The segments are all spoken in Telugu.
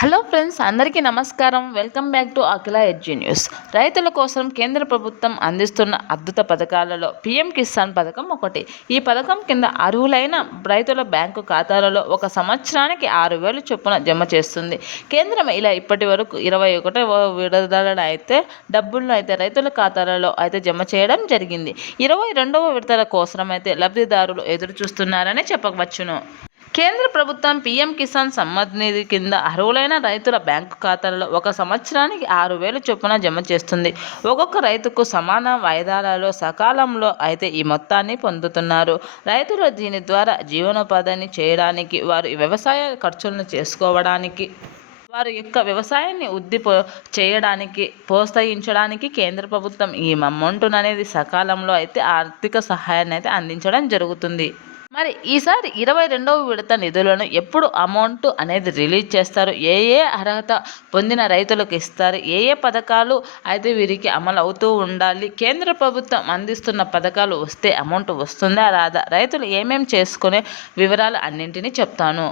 హలో ఫ్రెండ్స్, అందరికీ నమస్కారం. Welcome back to Akhila edge news. రైతుల కోసం కేంద్ర ప్రభుత్వం అందిస్తున్న అద్భుత పథకాలలో పీఎం కిసాన్ పథకం ఒకటి. ఈ పథకం కింద అర్హులైన రైతుల బ్యాంకు ఖాతాలలో ఒక సంవత్సరానికి 6,000 చొప్పున జమ చేస్తుంది కేంద్రం. ఇలా ఇప్పటి వరకు 21వ విడతలను డబ్బులను రైతుల ఖాతాలలో జమ చేయడం జరిగింది. 22వ విడతల కోసం లబ్ధిదారులు ఎదురు చూస్తున్నారని చెప్పవచ్చును. కేంద్ర ప్రభుత్వం పీఎం కిసాన్ సమ్మాన్ నిధి కింద అర్హులైన రైతుల బ్యాంకు ఖాతాలలో ఒక సంవత్సరానికి 6,000 చొప్పున జమ చేస్తుంది. ఒక్కొక్క రైతుకు సమాన వాయిదాలలో సకాలంలో ఈ మొత్తాన్ని పొందుతున్నారు. రైతులు దీని ద్వారా జీవనోపాధిని చేయడానికి, వారి వ్యవసాయ ఖర్చులను చేసుకోవడానికి, వారి యొక్క వ్యవసాయాన్ని చేయడానికి, ప్రోత్సహించడానికి కేంద్ర ప్రభుత్వం ఈ అమౌంట్ అనేది సకాలంలో ఆర్థిక సహాయాన్ని అందించడం జరుగుతుంది. మరి ఈసారి 22వ విడత నిధులను ఎప్పుడు అమౌంట్ అనేది రిలీజ్ చేస్తారు, ఏ అర్హత పొందిన రైతులకు ఇస్తారు, ఏ పథకాలు వీరికి అమలు అవుతూ ఉండాలి, కేంద్ర ప్రభుత్వం అందిస్తున్న పథకాలు వస్తే అమౌంట్ వస్తుందా రాదా, రైతులు ఏమేమి చేసుకునే వివరాలు అన్నింటినీ చెప్తాను.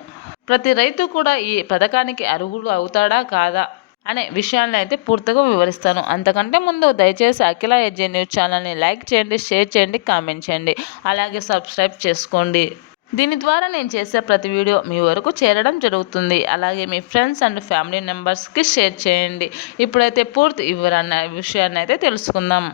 ప్రతి రైతు కూడా ఈ పథకానికి అర్హులు అవుతాడా కాదా అనే విషయాలను పూర్తిగా వివరిస్తాను. అంతకంటే ముందు దయచేసి అఖిల ఎడ్జి న్యూస్ ఛానల్ని లైక్ చేయండి, షేర్ చేయండి, కామెంట్ చేయండి, అలాగే సబ్స్క్రైబ్ చేసుకోండి. దీని ద్వారా నేను చేసే ప్రతి వీడియో మీ వరకు చేరడం జరుగుతుంది. అలాగే మీ ఫ్రెండ్స్ అండ్ ఫ్యామిలీ మెంబర్స్కి షేర్ చేయండి. ఇప్పుడైతే పూర్తి విషయాన్ని తెలుసుకుందాం.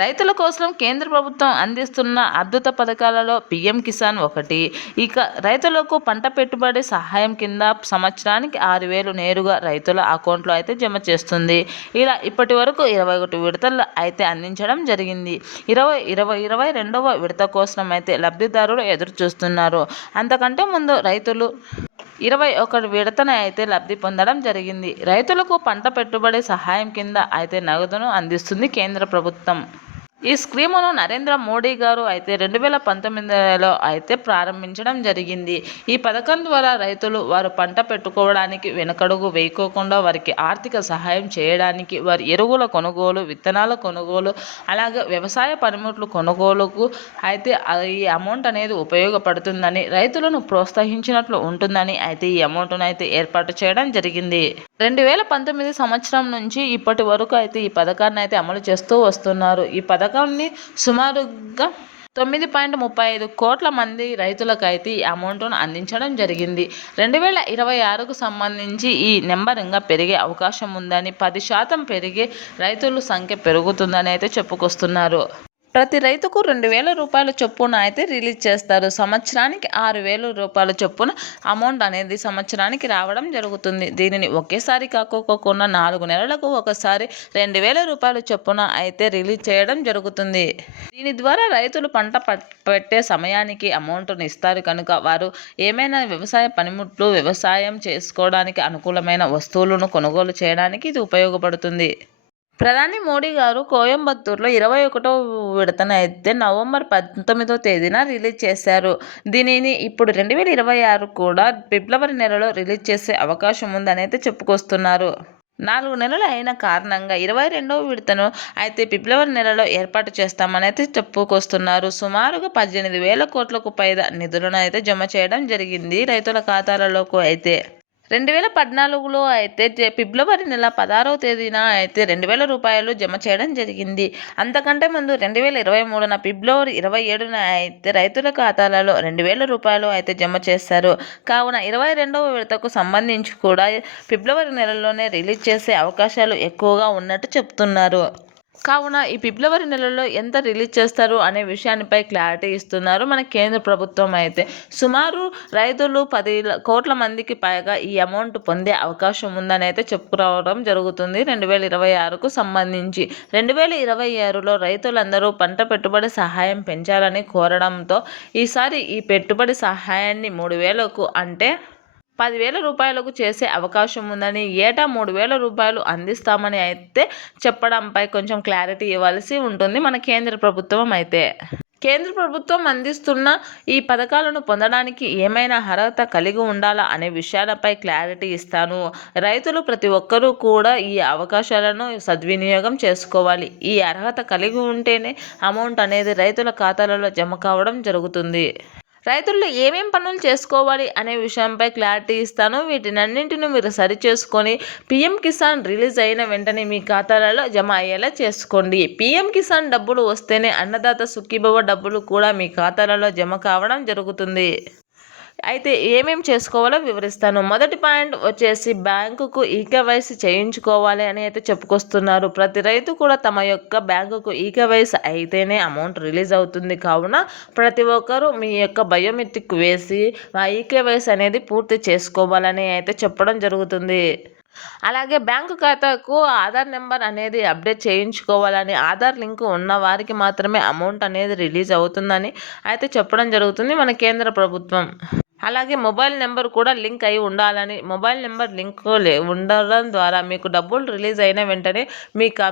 రైతుల కోసం కేంద్ర ప్రభుత్వం అందిస్తున్న అద్భుత పథకాలలో పీఎం కిసాన్ ఒకటి. ఇక రైతులకు పంట పెట్టుబడి సహాయం కింద సంవత్సరానికి 6,000 నేరుగా రైతుల అకౌంట్లో జమ చేస్తుంది. ఇలా ఇప్పటి వరకు 21 విడతలు అందించడం జరిగింది. 22వ విడత కోసం లబ్ధిదారులు ఎదురు చూస్తున్నారు. అంతకంటే ముందు రైతులు 21 విడతన లబ్ధి పొందడం జరిగింది. రైతులకు పంట పెట్టుబడి సహాయం కింద నగదును అందిస్తుంది కేంద్ర ప్రభుత్వం. ఈ స్కీమును నరేంద్ర మోడీ గారు 2019లో ప్రారంభించడం జరిగింది. ఈ పథకం ద్వారా రైతులు వారు పంట పెట్టుకోవడానికి వెనకడుగు వేయకోకుండా వారికి ఆర్థిక సహాయం చేయడానికి, వారి ఎరువుల కొనుగోలు, విత్తనాల కొనుగోలు, అలాగే వ్యవసాయ పనిముట్లు కొనుగోలుకు ఈ అమౌంట్ అనేది ఉపయోగపడుతుందని, రైతులను ప్రోత్సహించినట్లు ఉంటుందని ఈ అమౌంట్ను ఏర్పాటు చేయడం జరిగింది. 2019 సంవత్సరం నుంచి ఇప్పటి వరకు ఈ పథకాన్ని అమలు చేస్తూ వస్తున్నారు. ఈ పథకాన్ని సుమారుగా 9.35 కోట్ల మంది రైతులకు ఈ అమౌంట్ను అందించడం జరిగింది. 2026కు సంబంధించి ఈ నెంబర్ ఇంకా పెరిగే అవకాశం ఉందని, 10% పెరిగే రైతుల సంఖ్య పెరుగుతుందని చెప్పుకొస్తున్నారు. ప్రతి రైతుకు 2,000 రూపాయల చొప్పున రిలీజ్ చేస్తారు. సంవత్సరానికి 6,000 రూపాయల చొప్పున అమౌంట్ అనేది సంవత్సరానికి రావడం జరుగుతుంది. దీనిని ఒకేసారి కాకోకుండా 4 నెలలకు ఒకసారి 2,000 రూపాయల చొప్పున రిలీజ్ చేయడం జరుగుతుంది. దీని ద్వారా రైతులు పంట పెట్టే సమయానికి అమౌంట్ను ఇస్తారు కనుక వారు ఏమైనా వ్యవసాయ పనిముట్లు, వ్యవసాయం చేసుకోవడానికి అనుకూలమైన వస్తువులను కొనుగోలు చేయడానికి ఇది ఉపయోగపడుతుంది. ప్రధాని మోడీ గారు కోయంబత్తూరులో 21వ విడతను నవంబర్ 19వ తేదీన రిలీజ్ చేశారు. దీనిని ఇప్పుడు 2026 కూడా ఫిబ్రవరి నెలలో రిలీజ్ చేసే అవకాశం ఉందని చెప్పుకొస్తున్నారు. 4 నెలలు అయిన కారణంగా 22వ విడతను ఫిబ్రవరి నెలలో ఏర్పాటు చేస్తామని చెప్పుకొస్తున్నారు. సుమారుగా 18,000 కోట్లకు పైగా నిధులను జమ చేయడం జరిగింది రైతుల ఖాతాలలోకి. 2014లో ఫిబ్రవరి నెల 16వ తేదీన 2,000 రూపాయలు జమ చేయడం జరిగింది. అంతకంటే ముందు 2023న ఫిబ్రవరి 27న రైతుల ఖాతాలలో 2,000 రూపాయలు జమ చేశారు. కావున 22వ విడతకు సంబంధించి కూడా ఫిబ్రవరి నెలలోనే రిలీజ్ చేసే అవకాశాలు ఎక్కువగా ఉన్నట్టు చెప్తున్నారు. కావున ఈ ఫిబ్రవరి నెలలో ఎంత రిలీజ్ చేస్తారు అనే విషయానిపై క్లారిటీ ఇస్తున్నారు మన కేంద్ర ప్రభుత్వం. సుమారు రైతులు 10 కోట్ల మందికి పైగా ఈ అమౌంట్ పొందే అవకాశం ఉందని చెప్పుకురావడం జరుగుతుంది. 2026కు సంబంధించి 2026లో రైతులందరూ పంట పెట్టుబడి సహాయం పెంచాలని కోరడంతో ఈసారి ఈ పెట్టుబడి సహాయాన్ని 3,000కు అంటే 10,000 రూపాయలకు చేసే అవకాశం ఉందని, ఏటా 3,000 రూపాయలు అందిస్తామని చెప్పడంపై కొంచెం క్లారిటీ ఇవ్వాల్సి ఉంటుంది మన కేంద్ర ప్రభుత్వం. కేంద్ర ప్రభుత్వం అందిస్తున్న ఈ పథకాలను పొందడానికి ఏమైనా అర్హత కలిగి ఉండాలా అనే విషయాలపై క్లారిటీ ఇస్తాను. రైతులు ప్రతి ఒక్కరూ కూడా ఈ అవకాశాలను సద్వినియోగం చేసుకోవాలి. ఈ అర్హత కలిగి ఉంటేనే అమౌంట్ అనేది రైతుల ఖాతాలలో జమ కావడం జరుగుతుంది. రైతులు ఏమేం పనులు చేసుకోవాలి అనే విషయంపై క్లారిటీ ఇస్తాను. వీటినన్నింటిని మీరు సరిచేసుకొని పీఎం కిసాన్ రిలీజ్ అయిన వెంటనే మీ ఖాతాలలో జమ అయ్యేలా చేసుకోండి. పీఎం కిసాన్ డబ్బులు వస్తేనే అన్నదాత సుఖీభవ డబ్బులు కూడా మీ ఖాతాలలో జమ కావడం జరుగుతుంది. అయితే ఏమేం చేసుకోవాలో వివరిస్తాను. మొదటి పాయింట్ వచ్చేసి బ్యాంకుకు ఈకేవైసీ చేయించుకోవాలి అని అయితే చెప్పుకొస్తున్నారు. ప్రతి రైతు కూడా తమ యొక్క బ్యాంకుకు ఈకేవైసీ అయితేనే అమౌంట్ రిలీజ్ అవుతుంది. కావున ప్రతి ఒక్కరూ మీ యొక్క బయోమెట్రిక్ వేసి ఆ ఈకేవైసీ అనేది పూర్తి చేసుకోవాలని అయితే చెప్పడం జరుగుతుంది. అలాగే బ్యాంకు ఖాతాకు ఆధార్ నెంబర్ అనేది అప్డేట్ చేయించుకోవాలని, ఆధార్ లింక్ ఉన్న వారికి మాత్రమే అమౌంట్ అనేది రిలీజ్ అవుతుందని అయితే చెప్పడం జరుగుతుంది మన కేంద్ర ప్రభుత్వం. అలాగే మొబైల్ నెంబర్ కూడా లింక్ అయి ఉండాలని, మొబైల్ నెంబర్ లింక్ ఉండడం ద్వారా మీకు డబ్బులు రిలీజ్ అయిన వెంటనే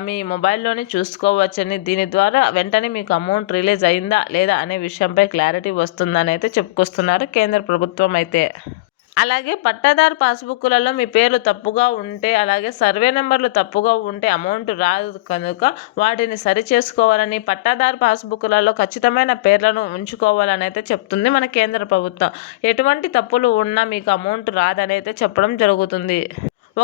మీ మొబైల్లోనే చూసుకోవచ్చని, దీని ద్వారా వెంటనే మీకు అమౌంట్ రిలీజ్ అయిందా లేదా అనే విషయంపై క్లారిటీ వస్తుందని అయితే చెప్పుకొస్తున్నారు కేంద్ర ప్రభుత్వం అయితే. అలాగే పట్టాదారు పాస్బుక్లలో మీ పేర్లు తప్పుగా ఉంటే, అలాగే సర్వే నెంబర్లు తప్పుగా ఉంటే అమౌంట్ రాదు కనుక వాటిని సరిచేసుకోవాలని, పట్టాదారు పాస్బుక్లలో ఖచ్చితమైన పేర్లను ఉంచుకోవాలని అయితే చెప్తుంది మన కేంద్ర ప్రభుత్వం. ఎటువంటి తప్పులు ఉన్నా మీకు అమౌంట్ రాదని అయితే చెప్పడం జరుగుతుంది.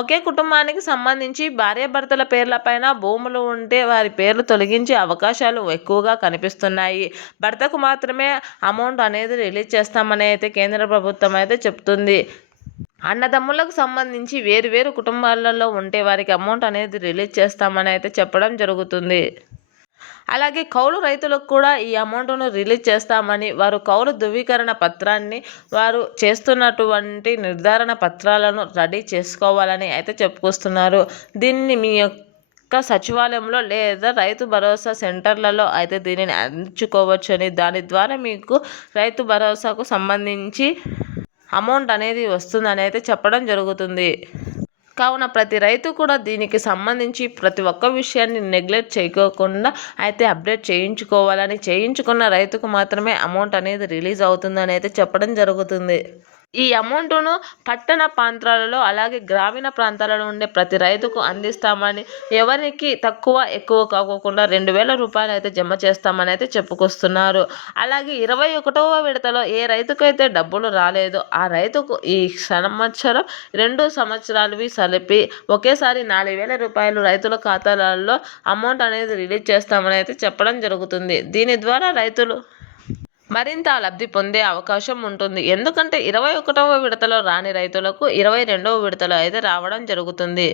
ఒకే కుటుంబానికి సంబంధించి భార్యాభర్తల పేర్లపైన భూములు ఉంటే వారి పేర్లు తొలగించే అవకాశాలు ఎక్కువగా కనిపిస్తున్నాయి. భర్తకు మాత్రమే అమౌంట్ అనేది రిలీజ్ చేస్తామని అయితే కేంద్ర ప్రభుత్వం అయితే చెప్తుంది. అన్నదమ్ములకు సంబంధించి వేరు కుటుంబాలలో ఉంటే వారికి అమౌంట్ అనేది రిలీజ్ చేస్తామని అయితే చెప్పడం జరుగుతుంది. అలాగే కౌలు రైతులకు కూడా ఈ అమౌంట్ను రిలీజ్ చేస్తామని, వారు కౌలు ధృవీకరణ పత్రాన్ని, వారు చేస్తున్నటువంటి నిర్ధారణ పత్రాలను రెడీ చేసుకోవాలని అయితే చెప్పుకొస్తున్నారు. దీన్ని మీ యొక్క సచివాలయంలో లేదా రైతు భరోసా సెంటర్లలో అయితే దీనిని అందించుకోవచ్చని, దాని ద్వారా మీకు రైతు భరోసాకు సంబంధించి అమౌంట్ అనేది వస్తుందని అయితే చెప్పడం జరుగుతుంది. కావున ప్రతి రైతు కూడా దీనికి సంబంధించి ప్రతి ఒక్క విషయాన్ని నెగ్లెక్ట్ చేయకోకుండా అయితే అప్డేట్ చేయించుకోవాలని, చేయించుకున్న రైతుకు మాత్రమే అమౌంట్ అనేది రిలీజ్ అవుతుందని అయితే చెప్పడం జరుగుతుంది. ఈ అమౌంట్ను పట్టణ ప్రాంతాలలో అలాగే గ్రామీణ ప్రాంతాలలో ఉండే ప్రతి రైతుకు అందిస్తామని, ఎవరికి తక్కువ ఎక్కువ కాకోకుండా 2,000 రూపాయలు అయితే జమ చేస్తామని అయితే చెప్పుకొస్తున్నారు. అలాగే 21వ విడతలో ఏ రైతుకైతే డబ్బులు రాలేదో ఆ రైతుకు ఈ సంవత్సరం 2 సంవత్సరాలవి కలిపి ఒకేసారి 4,000 రూపాయలు రైతుల ఖాతాలలో అమౌంట్ అనేది రిలీజ్ చేస్తామని అయితే చెప్పడం జరుగుతుంది. దీని ద్వారా రైతులు మరింత లబ్ధి పొందే అవకాశం ఉంటుంది. ఎందుకంటే 21వ విడతలో రాని రైతులకు 22వ విడతలో అయితే రావడం జరుగుతుంది.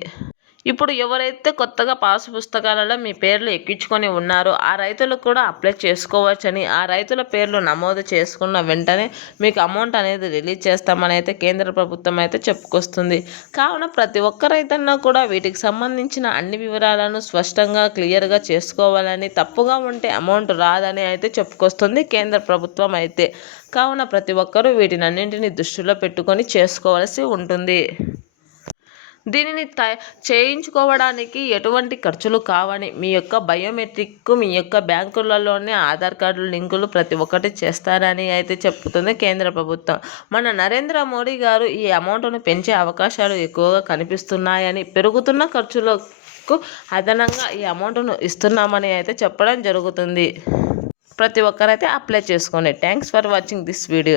ఇప్పుడు ఎవరైతే కొత్తగా పాస్ పుస్తకాలలో మీ పేర్లు ఎక్కించుకొని ఉన్నారో ఆ రైతులు కూడా అప్లై చేసుకోవచ్చని, ఆ రైతుల పేర్లు నమోదు చేసుకున్న వెంటనే మీకు అమౌంట్ అనేది రిలీజ్ చేస్తామని అయితే కేంద్ర ప్రభుత్వం అయితే చెప్పుకొస్తుంది. కావున ప్రతి ఒక్క రైతన్నా కూడా వీటికి సంబంధించిన అన్ని వివరాలను స్పష్టంగా క్లియర్గా చేసుకోవాలని, తప్పుగా ఉంటే అమౌంట్ రాదని అయితే చెప్పుకొస్తుంది కేంద్ర ప్రభుత్వం అయితే. కావున ప్రతి ఒక్కరూ వీటినన్నింటినీ దృష్టిలో పెట్టుకొని చేసుకోవాల్సి ఉంటుంది. దీనిని చేయించుకోవడానికి ఎటువంటి ఖర్చులు కావని, మీ యొక్క బయోమెట్రిక్ మీ యొక్క బ్యాంకులలోనే ఆధార్ కార్డు లింకులు ప్రతి ఒక్కటి చేస్తారని అయితే చెప్తుంది కేంద్ర ప్రభుత్వం. మన నరేంద్ర మోడీ గారు ఈ అమౌంట్ను పెంచే అవకాశాలు ఎక్కువగా కనిపిస్తున్నాయని, పెరుగుతున్న ఖర్చులకు అదనంగా ఈ అమౌంట్ను ఇస్తున్నామని అయితే చెప్పడం జరుగుతుంది. ప్రతి ఒక్కరైతే అప్లై చేసుకోండి. Thanks for watching this video.